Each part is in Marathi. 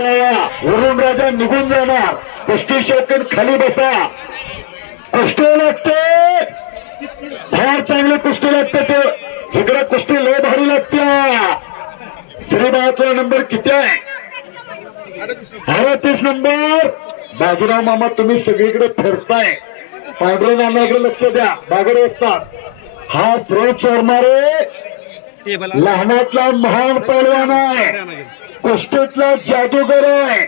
वरुण राजा निघून जाणार. कुस्ती शौकीन खाली बसा. कुस्ती लागते. फार चांगली कुस्ती लागते ते. इकडे कुस्ती लय भारी लागते. श्रीबाचा नंबर किती आहे? अडतीस नंबर. बाजीराव मामा तुम्ही सगळीकडे फिरताय. पांढरे नानाकडे लक्ष द्या. बागड असतात. हा श्री चोरमारे लहानातला महान पैलवान आहे. कुस्तीतला जादूगर आहे.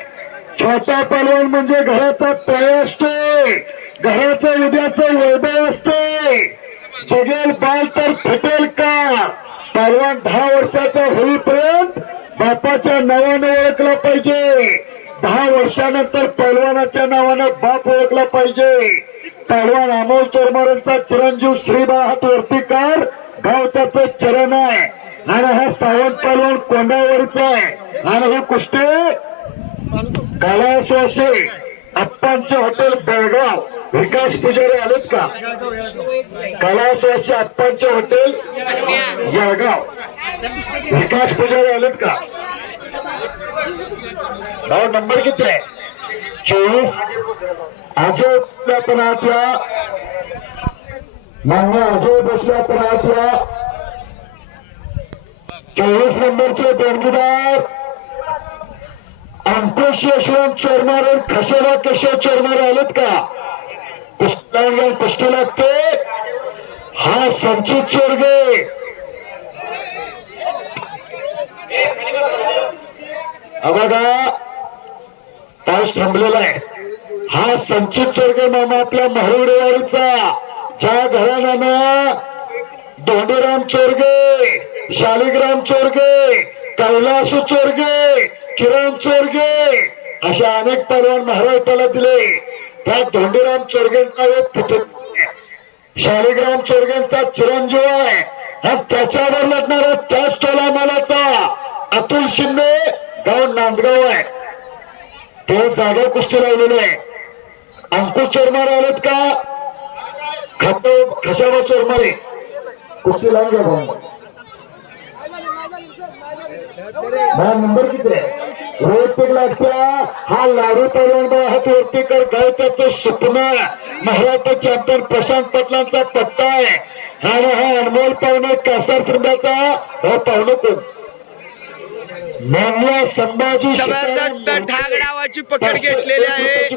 छोटा पलवान म्हणजे घराचा पय असतोय घराचं उद्याचं वैभव असते. जगेल बाल तर फुटेल का? पलवान दहा वर्षाचा होईपर्यंत बापाच्या नावाने ओळखला पाहिजे. दहा वर्षानंतर पैलवानाच्या नावानं बाप ओळखला पाहिजे. पैलवान अमोल चोरमारांचा चिरंजीव श्रीबा हात वरती कार गाव त्याचं चरण आहे. आणि हा सावंत पैलवान कोंडावरचा आहे. आणि हे कुस्ती. कैलासवासी अप्पांचे हॉटेल बेळगाव. विकास पुजारी आलेत का? कैलासवासी अप्पांचे हॉटेल जळगाव विकास पुजारी आलेत का? भाऊ नंबर किती आहे? चोवीस. अजय पण आपल्या मान्य अजय पण आपल्या चोवीस नंबरचे देणगीदार अंकुश यशवंत चोरमार खसेला केशव चोरमार आलेत का? कुस्ती कुस्ती लागते हा संचित चोरगे. बघा. पाऊस थांबलेला आहे. हा संचित चोरगे मामा आपल्या महरुडेवाडीचा. ज्या घराण्यानं दोंडीराम चोरगे. शालिग्राम चोरगे कैलासू चोरगे किरण चोरगे अशा अनेक पैलवान महाराष्ट्राला दिले. त्या धोंडीराम चोरगेंचा एक फुटत शालिग्राम चोरगेंचा चिरंजीव आहे. हा त्याच्यावर लढणारा त्याच टोला मालाचा अतुल शिंदे गाव नांदगाव आहे. ते जागा कुस्ती लावलेले आहे. अंकुश चोरमारे आलेत का? खत खशाबा चोरमारे कुस्ती लावून घ्या भाऊ. नंबर किती आहे? वैयक्तिक लागत्या हा लाडू पैलवान हात वरती कर गाव स्वप्न. महाराष्ट्र चॅम्पियन प्रशांत पाटलांचा पट्टा आहे. आणि हा अनमोल पाहुणे कासार सिंधाचा हा हो, पाहुणे कोण? जबरदस्त ठाक डावाची पकड घेतलेली आहे.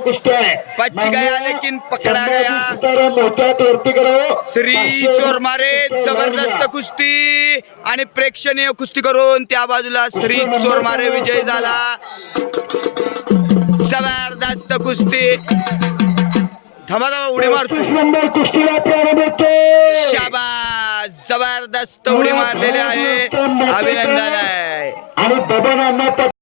पच्ची गया लेकिन पकडा गया. करो श्री चोरमारे जबरदस्त कुस्ती आणि प्रेक्षणीय कुस्ती करून त्या बाजूला श्री चोरमारे विजय झाला. जबरदस्त कुस्ती. थांबा उडी मारतो शाबास जबरदस्त उडी मारलेली आहे. अभिनंदन आहे. आणि बबन